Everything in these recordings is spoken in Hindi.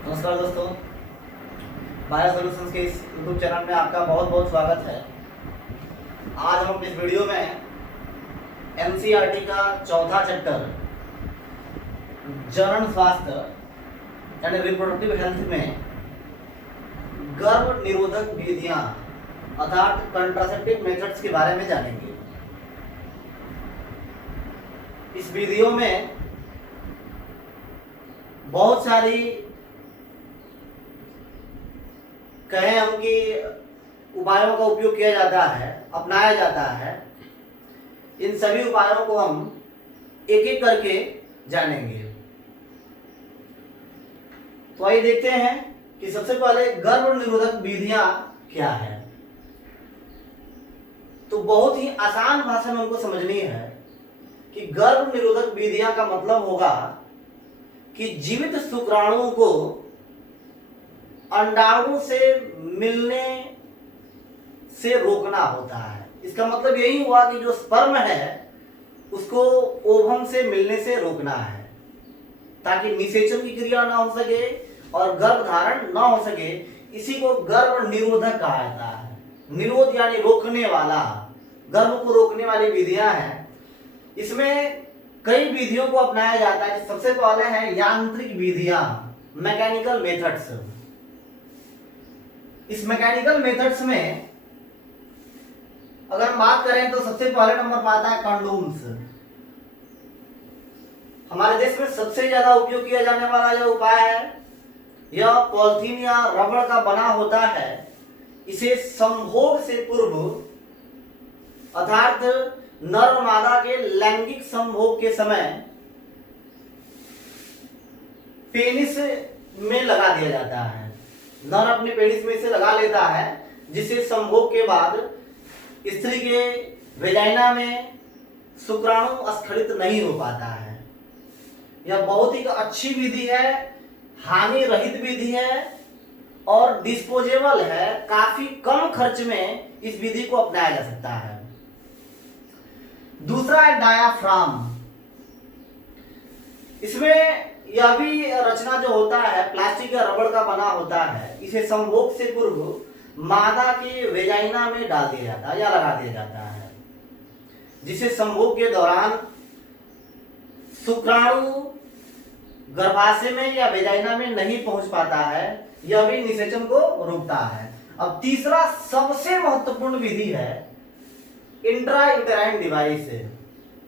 नमस्कार दोस्तों, बायो सॉल्यूशंस के इस यूट्यूब चैनल में आपका बहुत बहुत स्वागत है। आज हम इस वीडियो में एनसीईआरटी का चौथा चैप्टर जनन स्वास्थ्य यानी रिप्रोडक्टिव हेल्थ में गर्भ निरोधक विधियां अर्थात कंट्रासेप्टिव मेथड्स के बारे में जानेंगे। इस वीडियो में बहुत सारी कहें हम कि उपायों का उपयोग किया जाता है, अपनाया जाता है। इन सभी उपायों को हम एक एक करके जानेंगे। तो आइए देखते हैं कि सबसे पहले गर्भ निरोधक विधियां क्या है। तो बहुत ही आसान भाषा में हमको समझनी है कि गर्भ निरोधक विधियां का मतलब होगा कि जीवित शुक्राणुओं को अंडाणु से मिलने से रोकना होता है। इसका मतलब यही हुआ कि जो स्पर्म है उसको ओवम से मिलने से रोकना है ताकि निषेचन की क्रिया ना हो सके और गर्भ धारण ना हो सके। इसी को गर्भ निरोधक कहा जाता है। निरोध यानी रोकने वाला, गर्भ को रोकने वाली विधियां हैं। इसमें कई विधियों को अपनाया जाता है। सबसे पहले है यांत्रिक विधियां, मैकेनिकल मेथड्स। इस मैकेनिकल मेथड्स में अगर हम बात करें तो सबसे पहले नंबर पर आता है कंडोम्स। हमारे देश में सबसे ज्यादा उपयोग किया जाने वाला जो उपाय है यह पॉलिथीन या रबड़ का बना होता है। इसे संभोग से पूर्व अर्थात नर और मादा के लैंगिक संभोग के समय पेनिस में लगा दिया जाता है। नर अपने पेनिस में इसे लगा लेता है जिससे संभोग के बाद स्त्री के वेजाइना में शुक्राणु स्खलित नहीं हो पाता है। यह बहुत ही अच्छी विधि है, हानि रहित विधि है और डिस्पोजेबल है। काफी कम खर्च में इस विधि को अपनाया जा सकता है। दूसरा है डायाफ्राम। इसमें यह भी रचना जो होता है प्लास्टिक या रबड़ का बना होता है। इसे संभोग से पूर्व मादा के वेजाइना में डाल दिया जाता है या लगा दिया जाता है जिससे संभोग के दौरान शुक्राणु गर्भाशय में या वेजाइना में नहीं पहुंच पाता है। यह भी निषेचन को रोकता है। अब तीसरा सबसे महत्वपूर्ण विधि है इंट्रा यूटेराइन डिवाइस,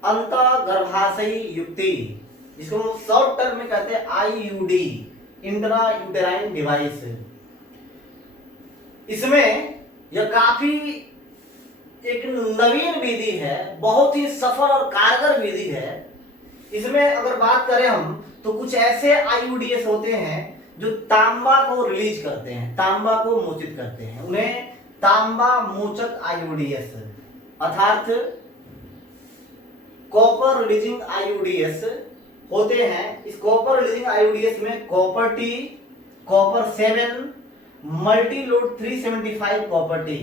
अंत गर्भाशयी युक्ति, जिसको हम शॉर्ट टर्म में कहते हैं आईयूडी, इंट्रा यूटेराइन डिवाइस। इसमें यह काफी एक नवीन विधि है, बहुत ही सफल और कारगर विधि है। इसमें अगर बात करें हम तो कुछ ऐसे आईयूडीएस होते हैं जो तांबा को रिलीज करते हैं, तांबा को मोचित करते हैं। उन्हें तांबा मोचक आईयूडीएस अर्थात कॉपर रिलीजिंग आईयूडीएस होते हैं। इस कॉपर रिलीजिंग आईयूडीएस में copper T, copper 7, multi load 375 copper T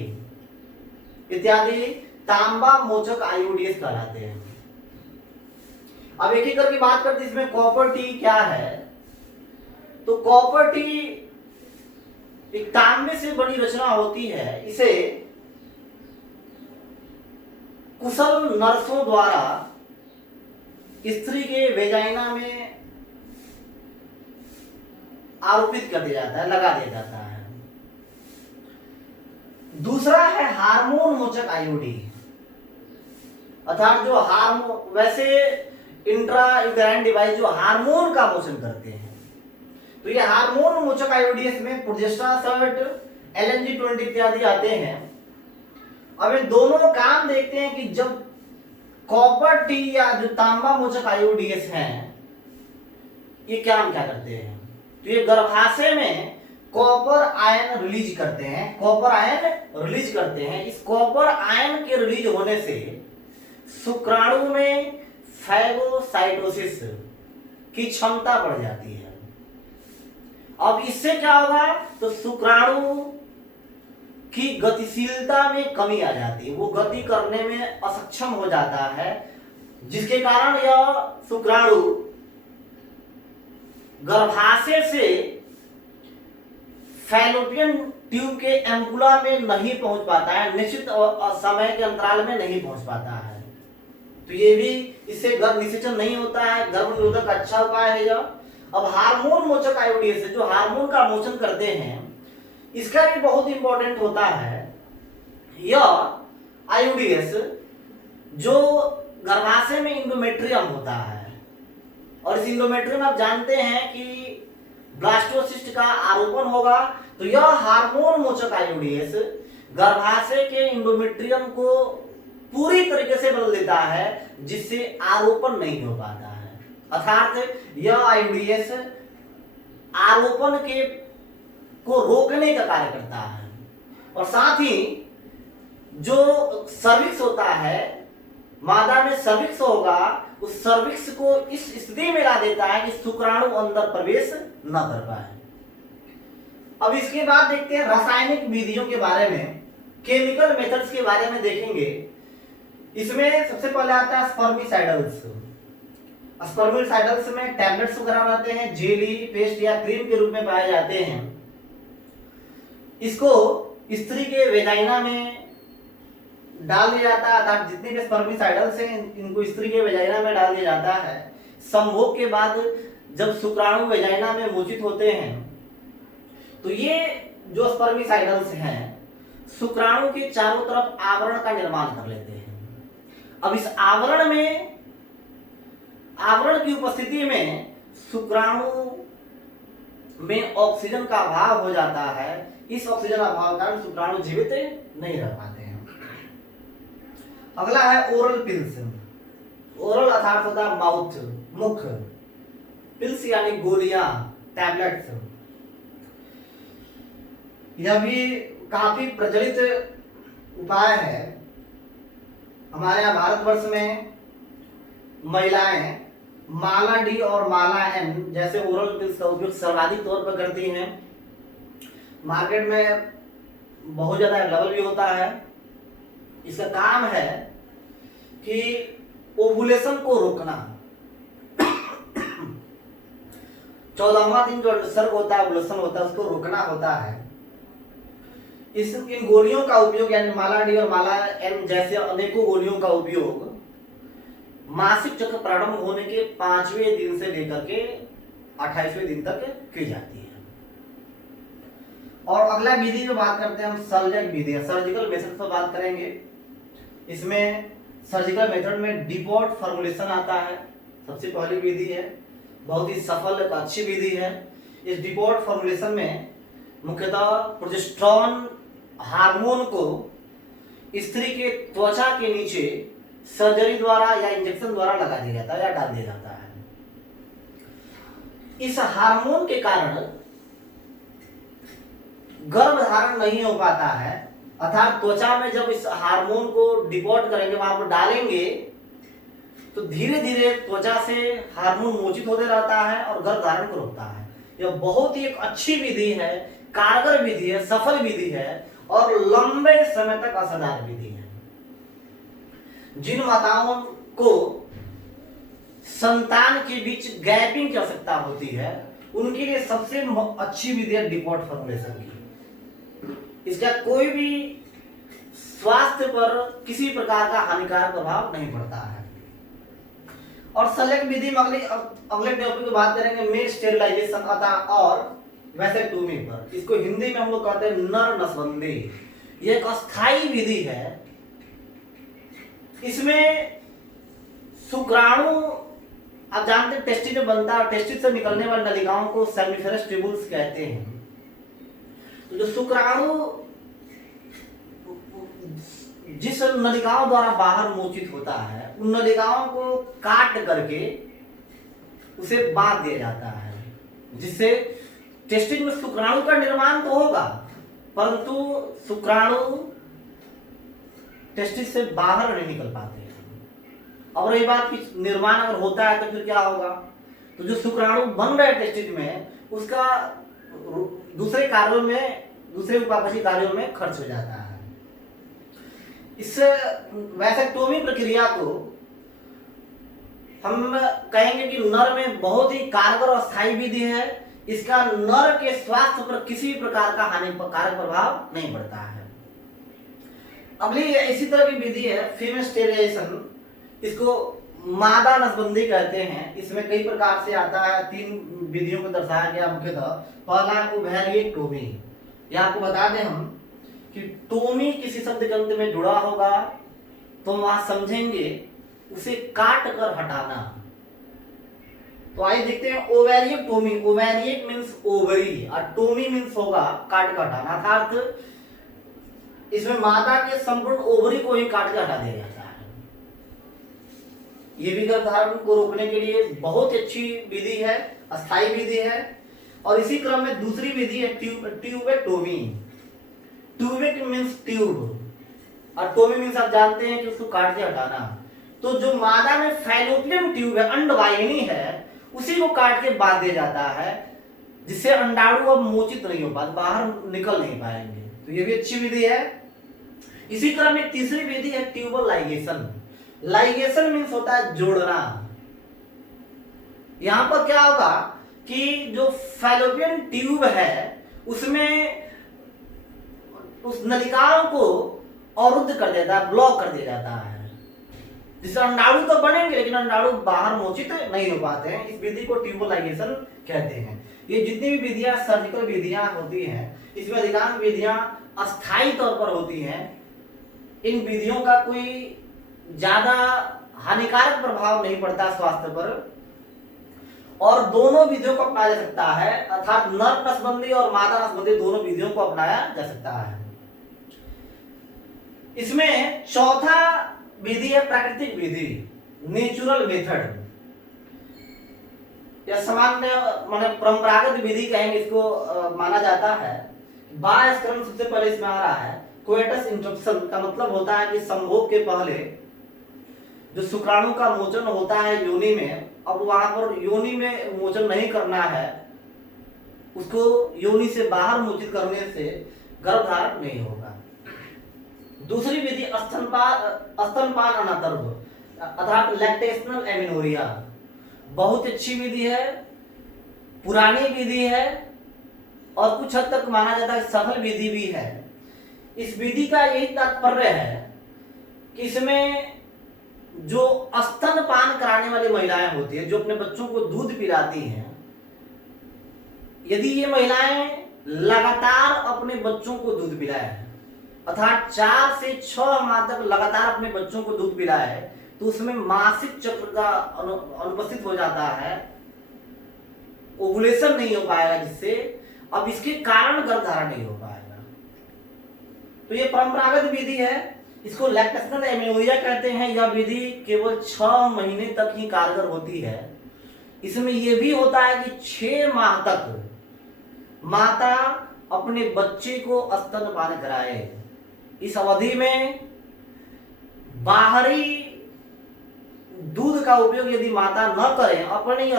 इत्यादि तांबा मोचक आईयूडीएस कहलाते हैं। अब एक एक करके बात करते हैं इसमें कॉपर टी क्या है। तो कॉपर टी एक तांबे से बनी रचना होती है। इसे कुशल नर्सों द्वारा स्त्री के वेजाइना में आरोपित कर दिया जाता है, लगा दिया जाता है। दूसरा है हार्मोन मोचक आईयूडी अर्थात जो हार्मोन, वैसे इंट्रा यूटेराइन डिवाइस जो हार्मोन का मोचन करते हैं। तो ये हार्मोन मोचक आईयूडीएस में प्रोजेस्टेरोन, LNG-20 इत्यादि आते हैं। अब इन दोनों का काम देखते हैं कि जब कॉपर टी या जो तांबा मोचक आईयूडीएस हैं ये क्या करते हैं। तो ये गर्भाशय में कॉपर आयन रिलीज करते हैं, कॉपर आयन रिलीज करते हैं। इस कॉपर आयन के रिलीज होने से शुक्राणु में फैगोसाइटोसिस की क्षमता बढ़ जाती है। अब इससे क्या होगा तो शुक्राणु की गतिशीलता में कमी आ जाती है, वो गति करने में असक्षम हो जाता है, जिसके कारण यह शुक्राणु गर्भाशय से फैलोपियन ट्यूब के एम्पुला में नहीं पहुंच पाता है, निश्चित समय के अंतराल में नहीं पहुंच पाता है। तो ये भी, इससे गर्भ निषेचन नहीं होता है, गर्भ निरोधक अच्छा उपाय है यह। अब हार्मोन मोचक आईओडीएस है, जो हार्मोन का मोचन करते हैं, इसका भी बहुत इंपॉर्टेंट होता है। यह आईओडीएस जो गर्भाशय में इंडोमेट्रियम होता है, और इस इंडोमेट्रियम आप जानते हैं कि ब्लास्टोसिस्ट का आरोपण होगा, तो यह हार्मोन मोचक आईओडीएस गर्भाशय के इंडोमेट्रियम को पूरी तरीके से बदल देता है, जिससे आरोपण नहीं हो पाता है। अर्थात यह आईओडीएस आरोपण के को रोकने का कार्य करता है, और साथ ही जो सर्विक्स होता है, मादा में सर्विक्स होगा, उस सर्विक्स को इस स्थिति में ला देता है कि शुक्राणु अंदर प्रवेश न कर पाए। अब इसके बाद देखते हैं रासायनिक विधियों के बारे में, केमिकल मेथड्स के बारे में देखेंगे। इसमें सबसे पहले आता है स्पर्मिसाइडल्स। स्पर्मिसाइडल्स में टैबलेट्स वगैरह रहते हैं, जेली, पेस्ट या क्रीम के रूप में पाए जाते हैं। इसको स्त्री के वेजाइना में डाल दिया जाता है, अर्थात जितने भी स्पर्मिसाइडल्स हैं इनको स्त्री के वेजाइना में डाल दिया जाता है। संभोग के बाद जब शुक्राणु वेजाइना में मोचित होते हैं, तो ये जो स्पर्मिसाइडल्स हैं शुक्राणु के चारों तरफ आवरण का निर्माण कर लेते हैं। अब इस आवरण की उपस्थिति में शुक्राणु में ऑक्सीजन का अभाव हो जाता है। इस ऑक्सीजन अभाव के कारण शुक्राणु जीवित नहीं रह पाते हैं। अगला है ओरल पिल्स। ओरल अर्थात होता है माउथ, मुख, पिल्स यानी गोलियां, टैबलेट्स। यह भी काफी प्रचलित उपाय है। हमारे यहाँ भारतवर्ष में महिलाएं माला डी और माला एन जैसे ओरल पिल्स का उपयोग सर्वाधिक तौर पर करती हैं। मार्केट में बहुत ज्यादा अवेलेबल भी होता है। इसका काम है कि ओवुलेशन को रोकना। 14वां दिन जो सर्ग होता है, ओवुलेशन होता है, उसको रोकना होता है। इन गोलियों का उपयोग यानी माला डी और माला एन जैसे अनेकों गोलियों का उपयोग मासिक चक्र प्रारंभ होने के 5वें दिन से लेकर के 28वें दिन तक की जाती है। और अगला विधि में बात करते हैं हम सर्जक विधि, सर्जिकल मेथड पर बात करेंगे। इसमें सर्जिकल मेथड में डिपोर्ट फॉर्मुलेशन आता है, सबसे पहली विधि है, बहुत ही सफल अच्छी विधि है। इस डिपोर्ट फॉर्मुलेशन में मुख्यतः प्रोजेस्टेरोन हार्मोन को स्त्री के त्वचा के नीचे सर्जरी द्वारा या इंजेक्शन द्वारा लगा दिया जाता है या डाल दिया जाता है। इस हार्मोन के कारण गर्भ धारण नहीं हो पाता है, अर्थात त्वचा में जब इस हार्मोन को डिपोर्ट करेंगे, वहां पर डालेंगे, तो धीरे धीरे त्वचा से हार्मोन मोचित होते रहता है और गर्भ धारण को रोकता है। यह बहुत ही एक अच्छी विधि है, कारगर विधि है, सफल विधि है और लंबे समय तक असरदार विधि है। जिन माताओं को संतान के बीच गैपिंग की आवश्यकता होती है, उनके लिए सबसे अच्छी विधि है डिपोर्ट फॉर्मुलेशन की। इसका कोई भी स्वास्थ्य पर किसी प्रकार का हानिकारक प्रभाव नहीं पड़ता है। और सलेक्ट विधि में अगले टॉपिक की बात करेंगे मेल स्टेरिलाइजेशन अतः और वैसेक्टोमी पर। इसको हिंदी में हम लोग कहते हैं नर नसबंदी। यह एक अस्थायी विधि है। इसमें शुक्राणु आप जानते हैं टेस्टिस में बनता है, टेस्टिस से निकलने वाली नलिकाओं को सेमिफेरस ट्यूबुल्स कहते हैं। तो जो शुक्राणु जिस नलिकाओं द्वारा बाहर मोचित होता है, उन नलिकाओं को काट करके उसे बांध दिया जाता है, जिससे टेस्टिस में शुक्राणु का निर्माण तो होगा, परंतु शुक्राणु टेस्टिस से बाहर नहीं निकल पाते हैं। और ये बात कि निर्माण अगर होता है तो फिर क्या होगा, तो जो शुक्राणु बन रहे टेस्टिस में उसका दूसरे कार्यों में, दूसरे उपापचयी कार्यों में खर्च हो जाता है। इससे वैसेक्टोमी प्रक्रिया को हम कहेंगे कि नर में बहुत ही कारगर और स्थायी विधि है। इसका नर के स्वास्थ्य पर किसी भी प्रकार का हानिकारक प्रभाव नहीं पड़ता है। अगली इसी तरह की विधि है फीमेल स्टेरिलाइजेशन, इसको मादा नसबंदी कहते हैं। इसमें कई प्रकार से आता है, 3 विधियों को दर्शाया गया मुख्यतः। पहला ओवेरिएक्टोमी, यह आपको बता दें हम कि टोमी किसी शब्द ग्रंथ में जुड़ा होगा तो वहां समझेंगे उसे काट कर हटाना। तो आइए देखते हैं ओवेरिएक्टोमी। ओवेरिएट मीन्स ओवरी और टोमी मीन्स होगा काट कर हटाना, अर्थात इसमें मादा के संपूर्ण ओवरी को ही काट कर हटा दिया जाता है। ये भी गर्भधारण को रोकने के लिए बहुत अच्छी विधि है, अस्थायी विधि है। और इसी क्रम में दूसरी विधि है ट्यूबेक्टोमी। ट्यूबेक्ट मीन्स ट्यूब और टोमी मीन्स आप जानते हैं कि उसको काट के हटाना। तो जो मादा में फैलोपियन ट्यूब है, अंडवाहिनी है, उसी को काट के बांध दिया जाता है, जिससे अंडाणु अब मोचित नहीं हो पाते, बाहर निकल नहीं पाएंगे। तो ये भी अच्छी विधि है। इसी क्रम में तीसरी विधि है ट्यूबल लाइगेशन। लाइगेशन मीन्स होता है जोड़ना। यहां पर क्या होगा कि जो फैलोपियन ट्यूब है उसमें उस नलिकाओं को अवरुद्ध कर देता है, ब्लॉक कर दिया जाता है, जिससे अंडाणु तो बनेंगे लेकिन अंडाणु बाहर मोचित नहीं हो पाते हैं। इस विधि को ट्यूबल लाइगेशन कहते हैं। ये जितनी भी विधियां सर्जिकल विधियां होती हैं, इसमें अधिकांश विधियां अस्थायी तौर पर होती हैं। इन विधियों का कोई ज्यादा हानिकारक प्रभाव नहीं पड़ता स्वास्थ्य पर और दोनों विधियों को अपनाया जा सकता है, अर्थात नर नसबंदी और मादा नसबंदी दोनों विधियों को अपनाया जा सकता है। इसमें चौथा विधि है प्राकृतिक विधि, नेचुरल मेथड। यह सामान्य माने परंपरागत विधि कहेंगे इसको, माना जाता है। बायस्करण सबसे पहले इसमें आ रहा है। कोएटस इंटरप्शन का मतलब होता है कि संभोग के पहले जो शुक्राणु का मोचन होता है योनि में, अब वहां पर योनि में मोचन नहीं करना है, उसको योनि से बाहर मोचित करने से गर्भधारण नहीं होगा। दूसरी विधि स्तनपान अनातर्भ अर्थात लैक्टेशनल एमिनोरिया, बहुत अच्छी विधि है, पुरानी विधि है और कुछ हद तक माना जाता है सफल विधि भी है। इस विधि का यही तात्पर्य है कि इसमें जो स्तनपान कराने वाली महिलाएं होती है, जो अपने बच्चों को दूध पिलाती हैं, यदि ये महिलाएं लगातार अपने बच्चों को दूध पिलाएं, अर्थात 4 से 6 माह तक लगातार अपने बच्चों को दूध पिलाए, तो उसमें मासिक चक्र का अनुपस्थित हो जाता है, ओवुलेशन नहीं हो पाएगा, जिससे अब इसके कारण गर्भधारण नहीं हो पाएगा। तो ये परंपरागत विधि है, इसको लैक्टेशनल एमिनोरिया कहते हैं। यह विधि केवल 6 महीने तक ही कारगर होती है। इसमें यह भी होता है कि 6 माह तक माता अपने बच्चे को स्तनपान कराए। इस अवधि में बाहरी दूध का उपयोग यदि माता न करें, अपने ही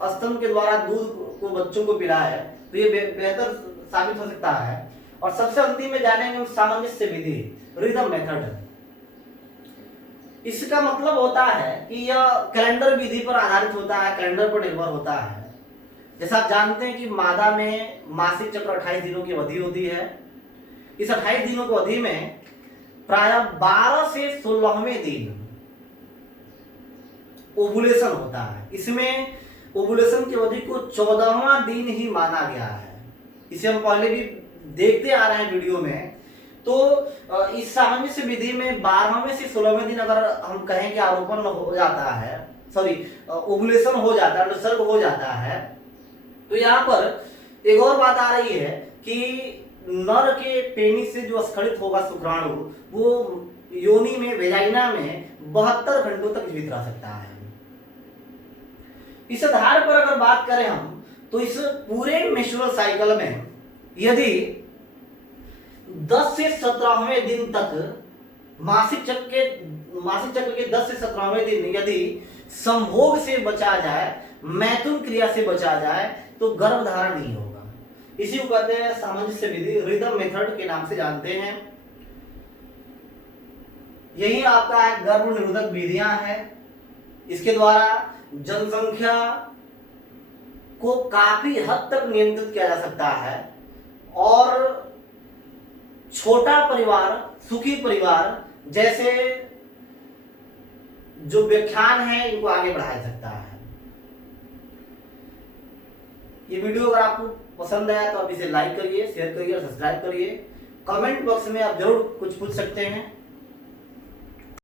स्तन के द्वारा दूध को बच्चों को पिलाए, तो ये बेहतर साबित हो सकता है। और सबसे अंतिम में जानेंगे सामंजस्य विधि, रिदम मेथड। इसका मतलब होता है कि यह कैलेंडर विधि पर आधारित होता है, कैलेंडर पर निर्भर होता है। जैसा आप जानते हैं कि मादा में मासिक चक्र 28 दिनों की अवधि होती है। इस 28 दिनों की अवधि में प्रायः 12 से 16वें दिन ओवुलेशन होता है। इसमें ओवुलेशन की अवधि को 14वां दिन ही माना गया है। इसे हम पहले भी देखते आ रहे हैं वीडियो में। तो इस सामंजस्य विधि में 12वें से 16वें दिन अगर हम कहें कि आरोपण हो जाता है, ओवुलेशन हो जाता है, अनुसर्ग हो जाता है, तो यहाँ पर एक और बात आ रही है कि नर के पेनिस से जो स्खलित होगा शुक्राणु, वो योनि में, वेजाइना में 72 घंटों तक जीवित रह सकता है। इस आधार पर अगर बात करें हम, तो इस पूरे मेंस्ट्रुअल साइकिल में यदि 10 से 17वें दिन तक मासिक चक्र के 10 से 17वें दिन यदि संभोग से बचा जाए, मैथुन क्रिया से बचा जाए, तो गर्भधारण नहीं होगा। इसी को कहते हैं सामंजस्य विधि, रिदम मेथड के नाम से जानते हैं। यही आपका गर्भ निरोधक विधियां हैं। इसके द्वारा जनसंख्या को काफी हद तक नियंत्रित किया जा सकता है और छोटा परिवार, सुखी परिवार जैसे जो व्याख्यान है इनको आगे बढ़ाया जा सकता है। ये वीडियो अगर आपको पसंद आया तो आप इसे लाइक करिए, शेयर करिए और सब्सक्राइब करिए। कमेंट बॉक्स में आप जरूर कुछ पूछ सकते हैं।